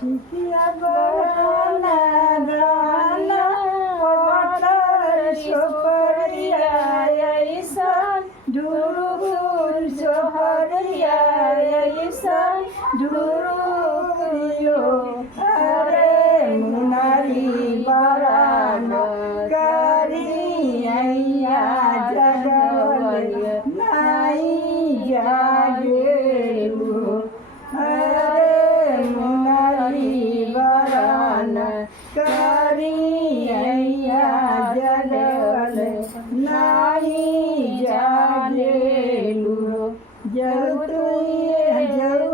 सिकिया बराना गाना पटर सोपरिया ऐसन ढुरुर सोहरिया ऐसन ढुरुरियो अरे मुनारी बराना करिया जगवल नाई जागेलु अरे मुनारी बराना करिया जगवल नाई जागेलु जब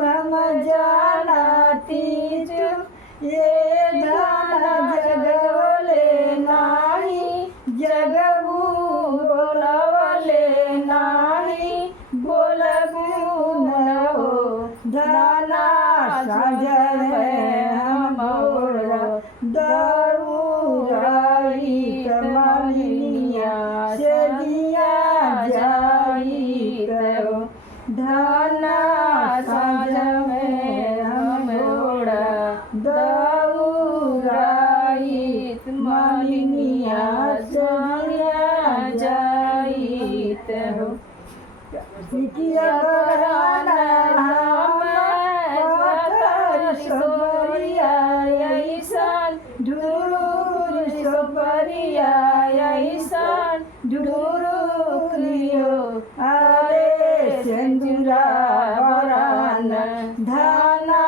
हम जाना तीज ये गाना जगवले नाई जगबू बोलवले नाई बोलबू न हो दाना सजले हमोर दरुराई कमलिया से दिया जाई तो धाना सजले हमोर दरुराई कमलिया से दिया जाई तो सिकिया बराना पतर सोपरिया ऐसन ढुरुर सोपरिया ऐसन ढुरुरियो अरे सिंदूरा बराना धाना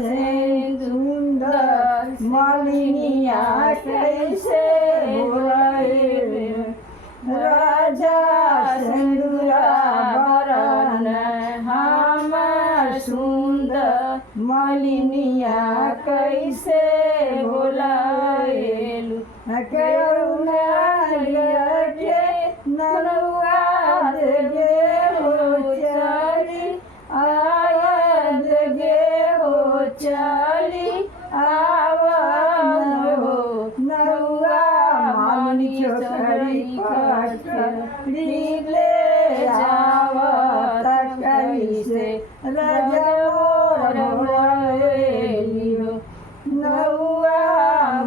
सिंदूर मलिनिया कैसे बोले राजा सिंदूरा बराना हमर सुंदर मलिनिया कैसे बोलाएलु करुणा के नरुआ देगे हो चाली आया देगे हो चाली आवन हो नरुआ मानी छोकरी पकड़ी ले जावत कैसे रजोर बोलियो नरुआ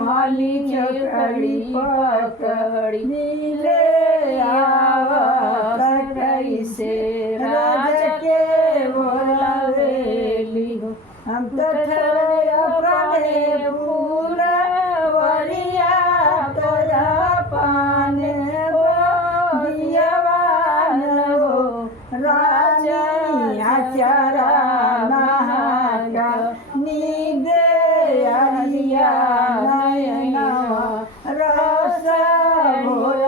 मानी छोकरी पकड़ी ले आवत कैसे राज के बोलावेलियो हम तो ठहरे अपने पूरा वरिया तोरा पाने हो दियवान हो राजा आचारा नहागा नीदे अरिया नयना रस भोर